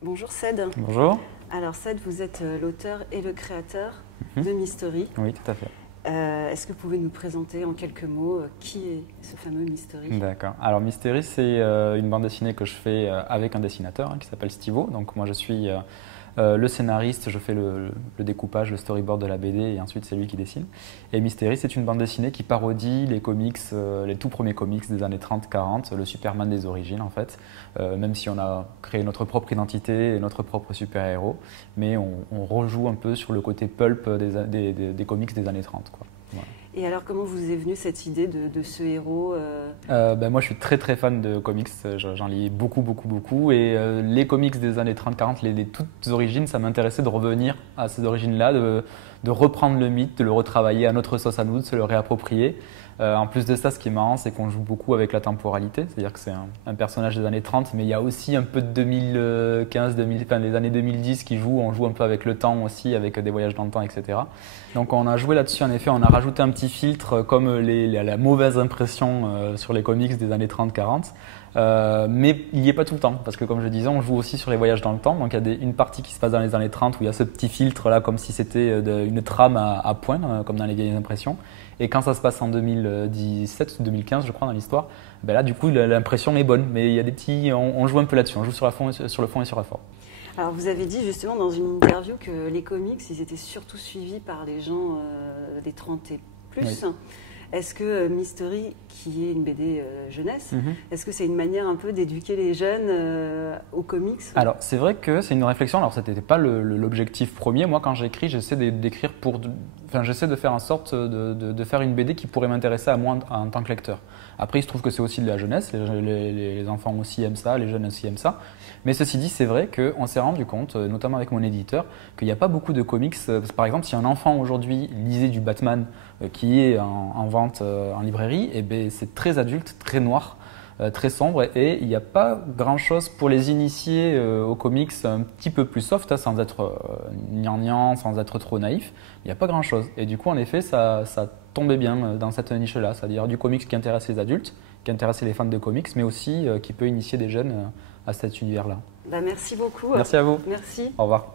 Bonjour Ced. Bonjour. Alors Ced, vous êtes l'auteur et le créateur de Mystery. Oui, tout à fait. Est-ce que vous pouvez nous présenter en quelques mots qui est ce fameux Mystery? D'accord. Alors Mystery, c'est une bande dessinée que je fais avec un dessinateur qui s'appelle Stivo. Donc moi je suis le scénariste, je fais le découpage, le storyboard de la BD et ensuite c'est lui qui dessine. Et Mystery, c'est une bande dessinée qui parodie les comics, les tout premiers comics des années 30-40, le Superman des origines en fait. Même si on a créé notre propre identité et notre propre super-héros, mais on rejoue un peu sur le côté pulp des comics des années 30, quoi. Voilà. Et alors comment vous est venue cette idée de ce héros Moi je suis très très fan de comics, j'en lis beaucoup et les comics des années 30-40, les toutes origines, ça m'intéressait de revenir à ces origines-là, de reprendre le mythe, de le retravailler à notre sauce à nous, de se le réapproprier. En plus de ça, ce qui est marrant, c'est qu'on joue beaucoup avec la temporalité, c'est-à-dire que c'est un personnage des années 30, mais il y a aussi un peu de 2015, 2000, enfin, les années 2010 qui jouent, on joue un peu avec le temps aussi, avec des voyages dans le temps, etc. Donc on a joué là-dessus en effet, on a rajouté un petit filtre comme la mauvaise impression sur les comics des années 30-40. Mais il n'y est pas tout le temps, parce que comme je disais, on joue aussi sur les voyages dans le temps. Donc il y a une partie qui se passe dans les années 30 où il y a ce petit filtre là, comme si c'était une trame à point, comme dans les vieilles impressions. Et quand ça se passe en 2017 ou 2015, je crois, dans l'histoire, ben là, du coup, l'impression est bonne. Mais il y a des petits, on joue un peu là-dessus, on joue sur le fond et sur la forme. Alors vous avez dit justement dans une interview que les comics, ils étaient surtout suivis par les gens des 30 et plus. Oui. Est-ce que Mystery, qui est une BD jeunesse, est-ce que c'est une manière un peu d'éduquer les jeunes aux comics? Alors, c'est vrai que c'est une réflexion. Alors, ce n'était pas l'objectif premier. Moi, quand j'écris, j'essaie d'écrire j'essaie de faire en sorte de faire une BD qui pourrait m'intéresser à moi en tant que lecteur. Après, il se trouve que c'est aussi de la jeunesse. Les enfants aussi aiment ça, les jeunes aussi aiment ça. Mais ceci dit, c'est vrai qu'on s'est rendu compte, notamment avec mon éditeur, qu'il n'y a pas beaucoup de comics. Par exemple, si un enfant aujourd'hui lisait du Batman qui est en vente en librairie, eh ben, c'est très adulte, très noir. Très sombre et il n'y a pas grand chose pour les initier aux comics un petit peu plus soft, sans être gnangnan, sans être trop naïf. Il n'y a pas grand chose. Et du coup, en effet, ça tombait bien dans cette niche-là, c'est-à-dire du comics qui intéresse les adultes, qui intéresse les fans de comics, mais aussi qui peut initier des jeunes à cet univers-là. Merci beaucoup. Merci à vous. Merci. Au revoir.